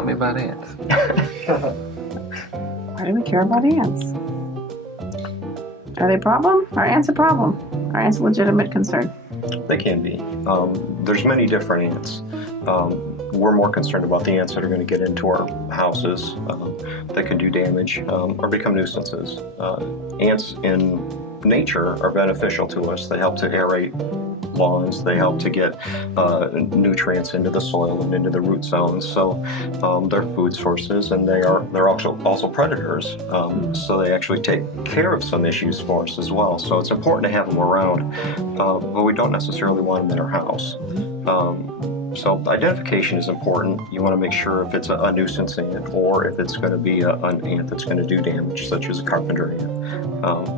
tell me about ants. Why do we care about ants? Are they a problem? Are ants a problem? Are ants a legitimate concern? They can be. There's many different ants. We're more concerned about the ants that are going to get into our houses that can do damage or become nuisances. Ants in nature are beneficial to us. They help to aerate lawns. They help to get nutrients into the soil and into the root zones. So they're food sources, and they're also predators. So they actually take care of some issues for us as well. So it's important to have them around, but we don't necessarily want them in our house. So identification is important. You want to make sure if it's a nuisance ant or if it's going to be an ant that's going to do damage, such as a carpenter ant,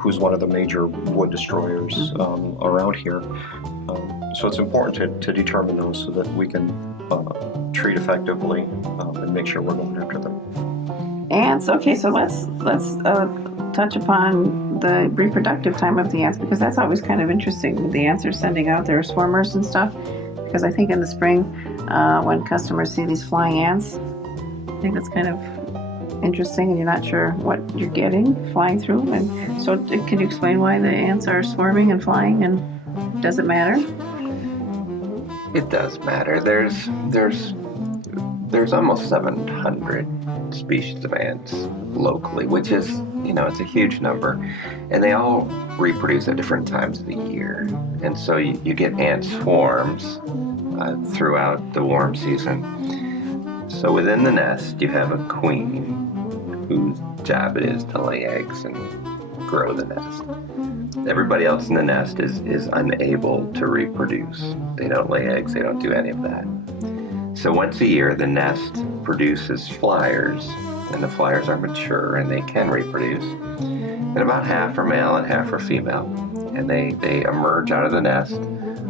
who's one of the major wood destroyers around here. So it's important to determine those so that we can treat effectively and make sure we're going after them. Ants. Okay, so let's touch upon the reproductive time of the ants, because that's always kind of interesting. The ants are sending out their swarmers and stuff. Because I think in the spring, when customers see these flying ants, I think that's kind of interesting, and you're not sure what you're getting flying through. And so, can you explain why the ants are swarming and flying, and does it matter? It does matter. There's almost 700 species of ants locally, which is, it's a huge number, and they all reproduce at different times of the year. And so you get ant swarms throughout the warm season. So within the nest, you have a queen whose job it is to lay eggs and grow the nest. Everybody else in the nest is unable to reproduce. They don't lay eggs, they don't do any of that. So once a year, the nest produces flyers, and the flyers are mature and they can reproduce. And about half are male and half are female. And they emerge out of the nest,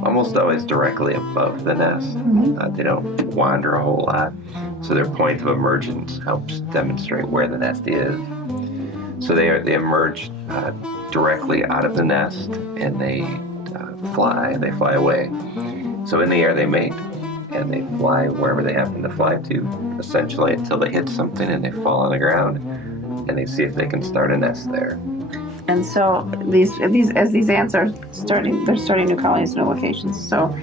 almost always directly above the nest. They don't wander a whole lot. So their point of emergence helps demonstrate where the nest is. So they emerge directly out of the nest, and they fly away. So in the air they mate, and they fly wherever they happen to fly to, essentially until they hit something and they fall on the ground, and they see if they can start a nest there. And so these ants are starting new colonies, new locations. So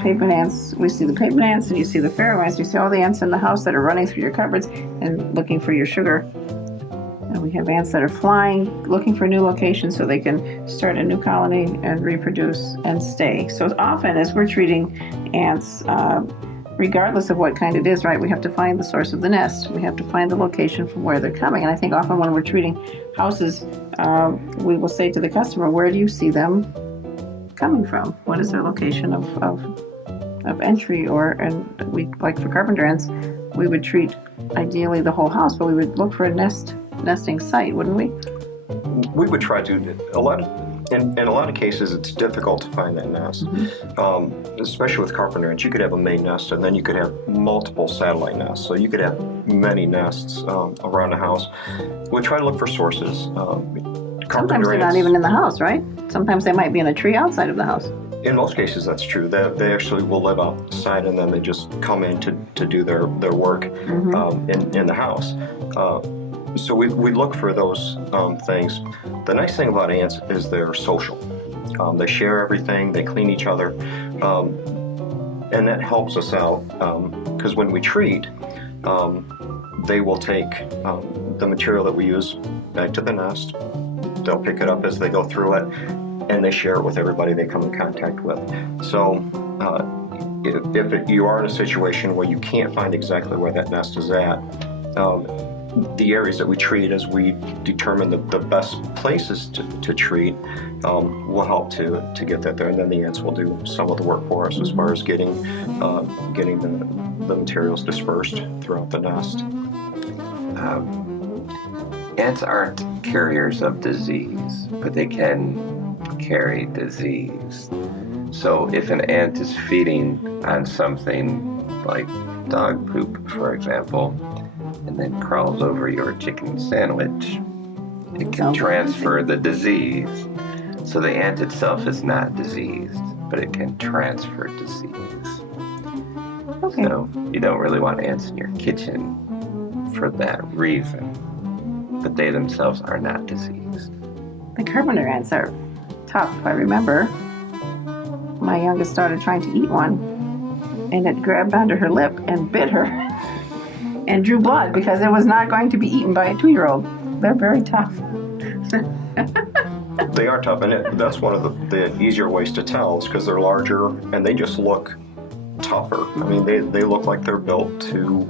pavement ants, we see the pavement ants, and you see the pharaoh ants. You see all the ants in the house that are running through your cupboards and looking for your sugar. And we have ants that are flying, looking for new locations so they can start a new colony and reproduce and stay. So often, as we're treating ants, regardless of what kind it is, right, we have to find the source of the nest. We have to find the location from where they're coming. And I think often when we're treating houses, we will say to the customer, where do you see them coming from? What is their location of entry? And we, like for carpenter ants, we would treat ideally the whole house, but we would look for a nesting site, wouldn't we? We would try to. In a lot of cases, it's difficult to find that nest, especially with carpenter ants. You could have a main nest, and then you could have multiple satellite nests. So you could have many nests around the house. We try to look for sources. Sometimes they're not even in the house, right? Sometimes they might be in a tree outside of the house. In most cases, that's true. They actually will live outside, and then they just come in to do their work in the house. So we look for those things. The nice thing about ants is they're social. They share everything, they clean each other, and that helps us out because when we treat, they will take the material that we use back to the nest. They'll pick it up as they go through it, and they share it with everybody they come in contact with. So if you are in a situation where you can't find exactly where that nest is at, the areas that we treat, as we determine the best places to treat, will help to get that there, and then the ants will do some of the work for us as far as getting the materials dispersed throughout the nest. Ants aren't carriers of disease, but they can carry disease. So if an ant is feeding on something like dog poop, for example, and then crawls over your chicken sandwich, it can transfer the disease. So the ant itself is not diseased, but it can transfer disease. Okay. So You don't really want ants in your kitchen for that reason, but they themselves are not diseased. The carpenter ants are tough. I remember my youngest daughter trying to eat one, and it grabbed onto her lip and bit her and drew blood because it was not going to be eaten by a 2-year-old. They're very tough. They are tough, and that's one of the easier ways to tell is because they're larger and they just look tougher. I mean, they look like they're built to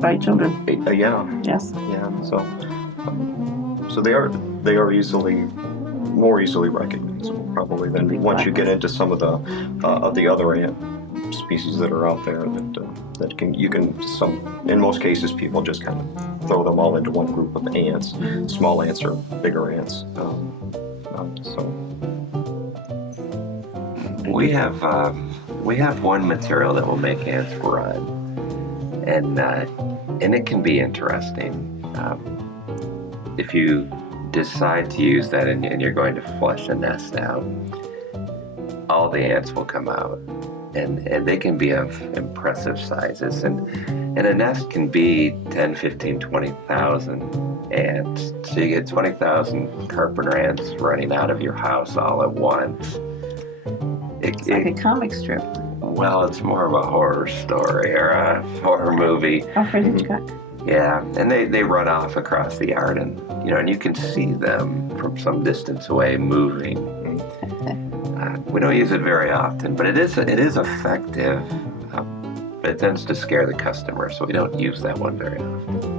Bite children. Yeah. Yes. Yeah. So they are more easily recognizable probably than once you get into some of the other ant species that are out there in most cases people just kind of throw them all into one group of ants. Small ants or bigger ants. We have one material that will make ants run, and it can be interesting. If you decide to use that and you're going to flush a nest out, all the ants will come out, and they can be of impressive sizes, and a nest can be 10, 15, 20,000 ants. So you get 20,000 carpenter ants running out of your house all at once. It's like a comic strip. Well, it's more of a horror story or a horror movie. Alfred Hitchcock. Yeah, and they run off across the yard, and you can see them from some distance away moving. We don't use it very often, but it is effective. But it tends to scare the customer, so we don't use that one very often.